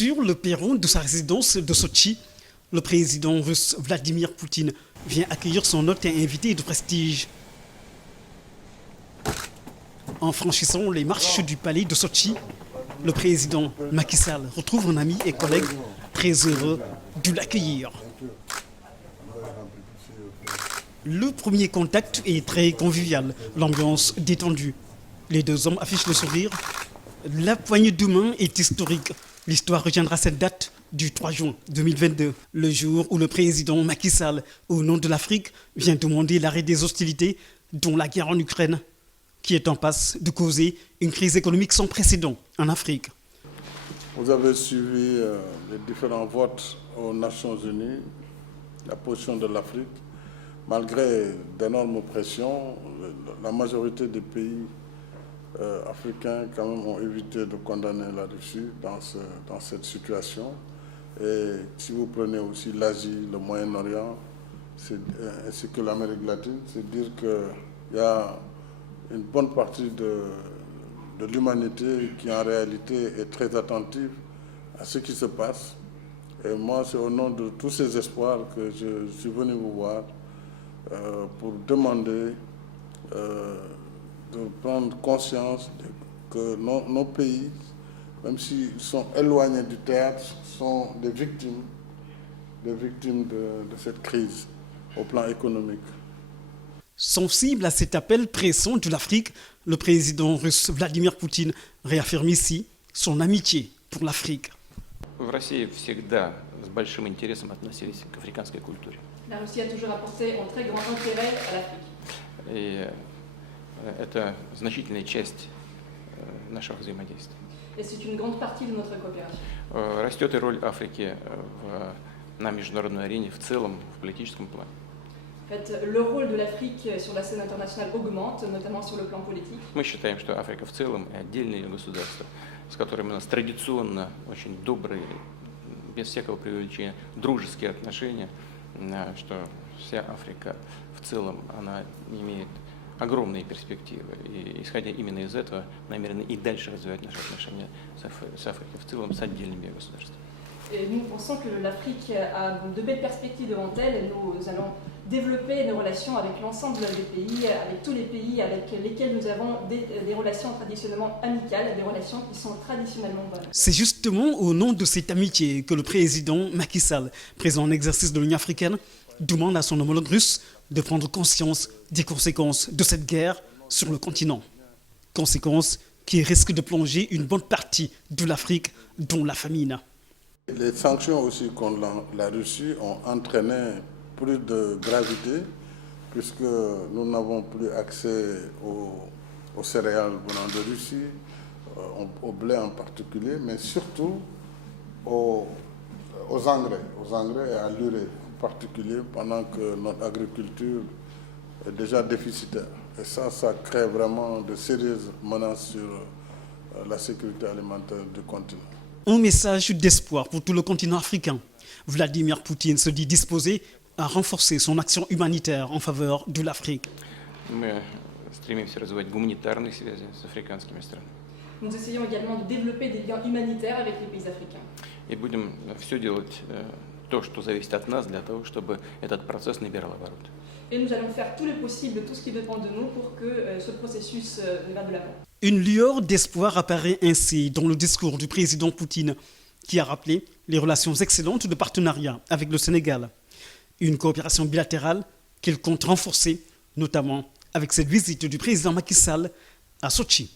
Sur le perron de sa résidence de Sotchi, le président russe Vladimir Poutine vient accueillir son hôte et invité de prestige. En franchissant les marches du palais de Sotchi, le président Macky Sall retrouve un ami et collègue très heureux de l'accueillir. Le premier contact est très convivial, l'ambiance détendue. Les deux hommes affichent le sourire. La poignée de main est historique. L'histoire retiendra cette date du 3 juin 2022, le jour où le président Macky Sall, au nom de l'Afrique, vient demander l'arrêt des hostilités, dont la guerre en Ukraine, qui est en passe de causer une crise économique sans précédent en Afrique. Vous avez suivi les différents votes aux Nations Unies, la position de l'Afrique. Malgré d'énormes pressions, la majorité des pays africains quand même ont évité de condamner la Russie dans cette situation. Et si vous prenez aussi l'Asie, le Moyen-Orient, ainsi que l'Amérique latine, c'est dire qu'il y a une bonne partie de l'humanité qui en réalité est très attentive à ce qui se passe. Et moi, c'est au nom de tous ces espoirs que je suis venu vous voir pour demander de prendre conscience que nos pays, même s'ils sont éloignés du théâtre, sont des victimes de cette crise au plan économique. Sensible à cet appel pressant de l'Afrique, le président russe Vladimir Poutine réaffirme ici son amitié pour l'Afrique. В России всегда с большим интересом относились к африканской культуре. La Russie a toujours apporté un très grand intérêt à l'Afrique. И это значительная часть нашего взаимодействия. Et c'est une grande partie de notre coopération. Растет и роль Африки на международной арене в целом, в политическом плане. En fait, le rôle de l'Afrique sur la scène internationale augmente, notamment sur le plan politique. Мы считаем, что Африка в целом и отдельные государства, с которыми у нас традиционно очень добрые, без всякого преувеличения, дружеские отношения, что вся Африка в целом, она имеет огромные перспективы. И исходя именно из этого, намерены и дальше развивать наши отношения с Африкой в целом, с отдельными государствами. Et nous pensons que l'Afrique a de belles perspectives devant elle et nous allons développer nos relations avec l'ensemble des pays, avec tous les pays avec lesquels nous avons des relations traditionnellement amicales, des relations qui sont traditionnellement bonnes. C'est justement au nom de cette amitié que le président Macky Sall, président en exercice de l'Union africaine, demande à son homologue russe de prendre conscience des conséquences de cette guerre sur le continent. Conséquences qui risquent de plonger une bonne partie de l'Afrique dans la famine. Les sanctions aussi contre la Russie ont entraîné plus de gravité puisque nous n'avons plus accès aux céréales venant de Russie, au blé en particulier, mais surtout aux engrais et à l'urée en particulier pendant que notre agriculture est déjà déficitaire. Et ça crée vraiment de sérieuses menaces sur la sécurité alimentaire du continent. Un message d'espoir pour tout le continent africain. Vladimir Poutine se dit disposé à renforcer son action humanitaire en faveur de l'Afrique. Мы стремимся развивать гуманитарные связи с африканскими странами. Nous essayons également de développer des liens humanitaires avec les pays africains. И будем все делать то, что зависит от нас, для того, чтобы этот процесс набирал обороты. Et nous allons faire tout le possible, tout ce qui dépend de nous pour que ce processus va de l'avant. Une lueur d'espoir apparaît ainsi dans le discours du président Poutine, qui a rappelé les relations excellentes de partenariat avec le Sénégal. Une coopération bilatérale qu'il compte renforcer, notamment avec cette visite du président Macky Sall à Sotchi.